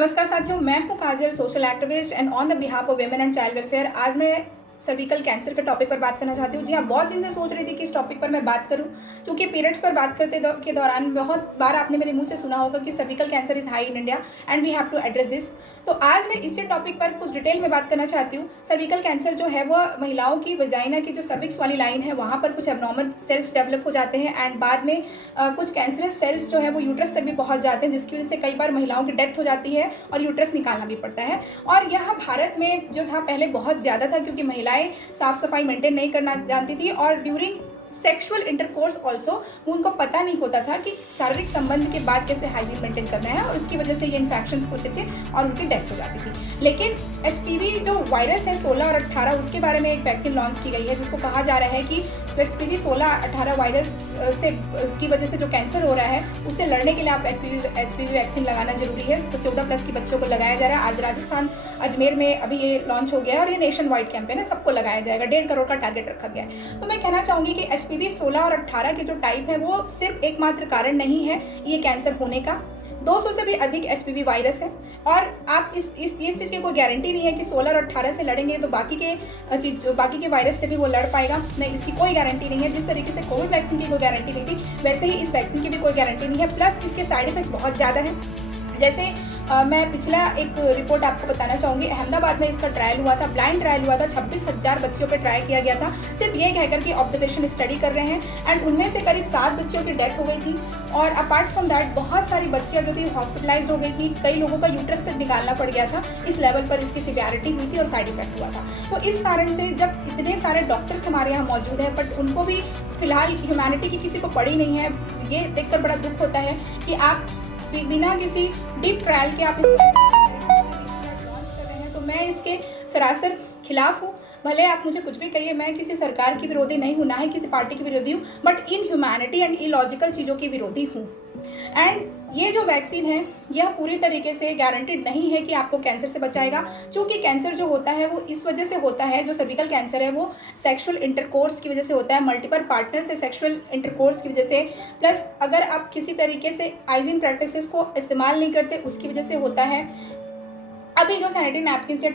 नमस्कार साथियों, मैं हूं Kajal, social activist and on the behalf of women and child welfare. आज मैं सर्विकल कैंसर के टॉपिक पर बात करना चाहती हूँ। जी हाँ, बहुत दिन से सोच रही थी कि इस टॉपिक पर मैं बात करूँ, क्योंकि पीरियड्स पर बात करते के दौरान बहुत बार आपने मेरे मुंह से सुना होगा कि cervical cancer is high in India and we have to address this. तो आज मैं इसी टॉपिक पर कुछ डिटेल में बात करना चाहती हूँ। सर्विकल कैंसर जो है वह महिलाओं की वजाइना की जो सर्विक्स वाली लाइन है वहाँ पर कुछ एबनॉर्मल सेल्स डेवलप हो जाते हैं एंड बाद में कुछ कैंसरस सेल्स जो है वो यूट्रस तक भी पहुँच जाते हैं, जिसकी वजह से कई बार महिलाओं की डेथ हो जाती है और यूट्रस निकालना भी पड़ता है। और यह भारत में जो था पहले बहुत ज़्यादा था, क्योंकि महिलाएं साफ सफाई मेंटेन नहीं करना जानती थी और ड्यूरिंग सेक्सुअल इंटरकोर्स ऑल्सो उनको पता नहीं होता था कि शारीरिक संबंध के बाद कैसे हाइजीन मेंटेन करना है, और उसकी वजह से ये इन्फेक्शंस होते थे और उनकी डेथ हो जाती थी। लेकिन एचपीवी जो वायरस है 16 और 18, उसके बारे में एक वैक्सीन लॉन्च की गई है, जिसको कहा जा रहा है कि एचपीवी 16-18 वायरस से की वजह से जो कैंसर हो रहा है उससे लड़ने के लिए आप एचपीवी वैक्सीन लगाना जरूरी है। तो 14+ के बच्चों को लगाया जा रहा है। आज राजस्थान अजमेर में अभी ये लॉन्च हो गया है और ये नेशन वाइड कैंपेन है, सबको लगाया जाएगा। 1.5 करोड़ का टारगेट रखा गया है। तो मैं कहना चाहूँगी कि एचपीवी 16 और 18 के जो टाइप है वो सिर्फ एकमात्र कारण नहीं है ये कैंसर होने का। 200 से भी अधिक एचपीवी वायरस है और आप इस चीज़ की कोई गारंटी नहीं है कि 16 और 18 से लड़ेंगे तो बाकी के वायरस से भी वो लड़ पाएगा। नहीं, इसकी कोई गारंटी नहीं है। जिस तरीके से कोविड वैक्सीन की कोई गारंटी नहीं थी, वैसे ही इस वैक्सीन की भी कोई गारंटी नहीं है। प्लस इसके साइड इफेक्ट्स बहुत ज़्यादा हैं। जैसे मैं पिछला एक रिपोर्ट आपको बताना चाहूँगी। अहमदाबाद में इसका ट्रायल हुआ था, ब्लाइंड ट्रायल हुआ था। 26,000 बच्चों पे ट्राई किया गया था, सिर्फ ये कहकर कि ऑब्जर्वेशन स्टडी कर रहे हैं, एंड उनमें से करीब 7 बच्चों की डेथ हो गई थी। और अपार्ट फ्रॉम दैट बहुत सारी बच्चियाँ जो थी हॉस्पिटलाइज हो गई थी, कई लोगों का यूट्रस तक निकालना पड़ गया था। इस लेवल पर इसकी सिवियरिटी हुई थी और साइड इफेक्ट हुआ था। तो इस कारण से जब इतने सारे डॉक्टर्स हमारे यहाँ मौजूद हैं, बट उनको भी फिलहाल ह्यूमैनिटी की किसी को पड़ी नहीं है, ये देखकर बड़ा दुख होता है कि आप बिना किसी डीप ट्रायल के आप इसको लॉन्च कर रहे हैं। तो मैं इसके सरासर खिलाफ हूँ। भले आप मुझे कुछ भी कहिए, मैं किसी सरकार की विरोधी नहीं हूँ, ना ही किसी पार्टी की विरोधी हूँ, but in humanity and illogical चीज़ों की विरोधी हूँ। एंड ये जो वैक्सीन है यह पूरी तरीके से गारंटीड नहीं है कि आपको कैंसर से बचाएगा, क्योंकि कैंसर जो होता है वो इस वजह से होता है, जो सर्विकल कैंसर है वो सेक्सुअल इंटरकोर्स की वजह से होता है, मल्टीपल पार्टनर से सेक्सुअल इंटरकोर्स की वजह से, प्लस अगर आप किसी तरीके से हाइजीन प्रैक्टिसेस को इस्तेमाल नहीं करते उसकी वजह से होता है। अभी जो सैनिटरी नैपकिन्स या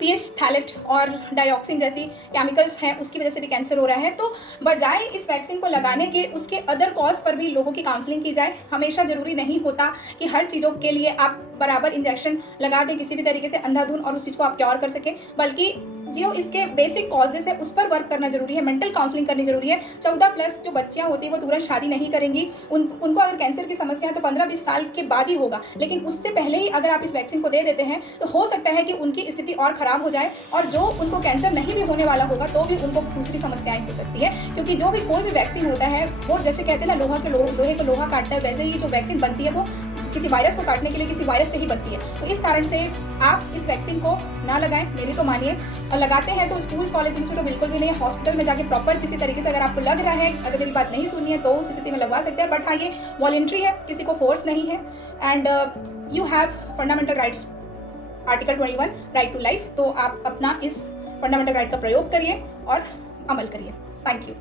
पीएच थैलेट और डाइऑक्सिन जैसी केमिकल्स हैं उसकी वजह से भी कैंसर हो रहा है। तो बजाय इस वैक्सीन को लगाने के उसके अदर कॉज पर भी लोगों की काउंसलिंग की जाए। हमेशा ज़रूरी नहीं होता कि हर चीज़ों के लिए आप बराबर इंजेक्शन लगा दें किसी भी तरीके से अंधाधुन और उस चीज़ को आप क्योर कर सकें, बल्कि जो इसके बेसिक कॉजेस है उस पर वर्क करना जरूरी है, मेंटल काउंसलिंग करनी जरूरी है। 14+ जो बच्चियां होती हैं वो तुरंत शादी नहीं करेंगी। उनको अगर कैंसर की समस्या है तो 15-20 साल के बाद ही होगा, लेकिन उससे पहले ही अगर आप इस वैक्सीन को दे देते हैं तो हो सकता है कि उनकी स्थिति और ख़राब हो जाए, और जो उनको कैंसर नहीं भी होने वाला होगा तो भी उनको दूसरी समस्याएं हो सकती है। क्योंकि जो भी कोई भी वैक्सीन होता है वो जैसे कहते हैं ना, लोहे को लोहा काटता है, वैसे ही जो वैक्सीन बनती है वो किसी वायरस को काटने के लिए किसी वायरस से ही बनती है। तो इस कारण से आप इस वैक्सीन को ना लगाएं, मेरी तो मानिए, और लगाते हैं तो स्कूल्स कॉलेजेस में तो बिल्कुल भी नहीं, हॉस्पिटल में जाके प्रॉपर किसी तरीके से अगर आपको लग रहा है, अगर मेरी बात नहीं सुननी है तो उस स्थिति में लगवा सकते हैं। बट हाँ, ये वॉलंटरी है, किसी को फोर्स नहीं है। And you have fundamental rights, article 21 right to life. तो आप अपना इस फंडामेंटल राइट का प्रयोग करिए और अमल करिए। Thank you.